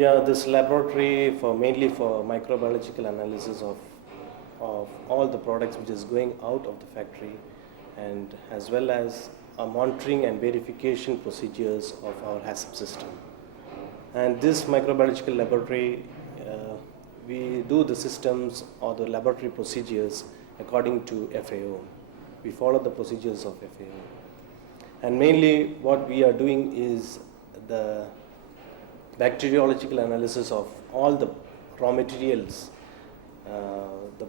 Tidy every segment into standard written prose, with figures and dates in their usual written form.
Yeah, this laboratory for mainly for microbiological analysis of all the products which is going out of the factory, and as well as monitoring and verification procedures of our HACCP system. And this microbiological laboratory, we do the systems or the laboratory procedures according to FAO. We follow the procedures of FAO. And mainly what we are doing is the bacteriological analysis of all the raw materials,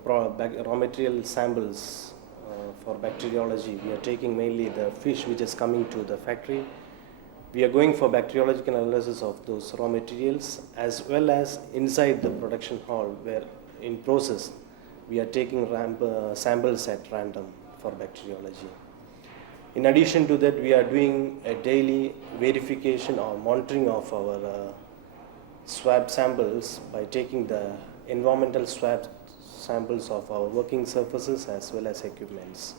raw material samples for bacteriology. We are taking mainly the fish which is coming to the factory. We are going for bacteriological analysis of those raw materials, as well as inside the production hall where in process we are taking samples at random for bacteriology. In addition to that, we are doing a daily verification or monitoring of our swab samples by taking the environmental swab samples of our working surfaces as well as equipments.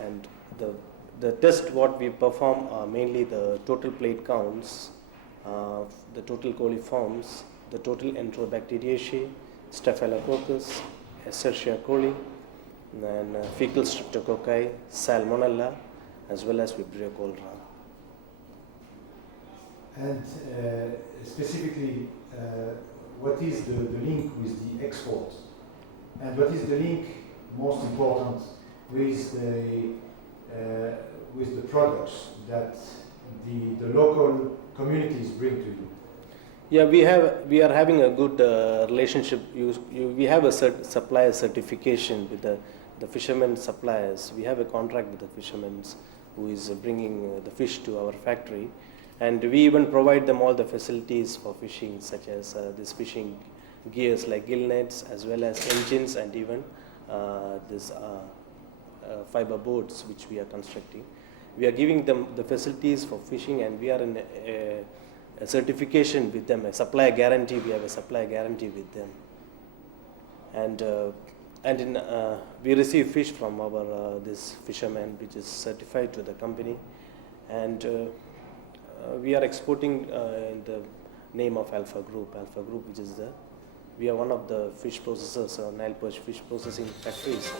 And the test what we perform are mainly the total plate counts, the total coliforms, the total Enterobacteriaceae, Staphylococcus, Escherichia coli, and fecal streptococci, Salmonella, as well as Vibrio cholera. And specifically, what is the link with the export? And what is the link, most important, with the products that the local communities bring to you? Yeah, we are having a good relationship. We have a supplier certification with the fishermen suppliers. We have a contract with the fishermen who is bringing the fish to our factory, and we even provide them all the facilities for fishing, such as this fishing gears like gill nets, as well as engines, and even this fiber boats which we are constructing. We are giving them the facilities for fishing, and we are in a certification with them, a supply guarantee. We have a supply guarantee with them, and we receive fish from our this fisherman, which is certified to the company, and we are exporting in the name of Alpha Group, which is we are one of the fish processors, Nile Perch fish processing factories.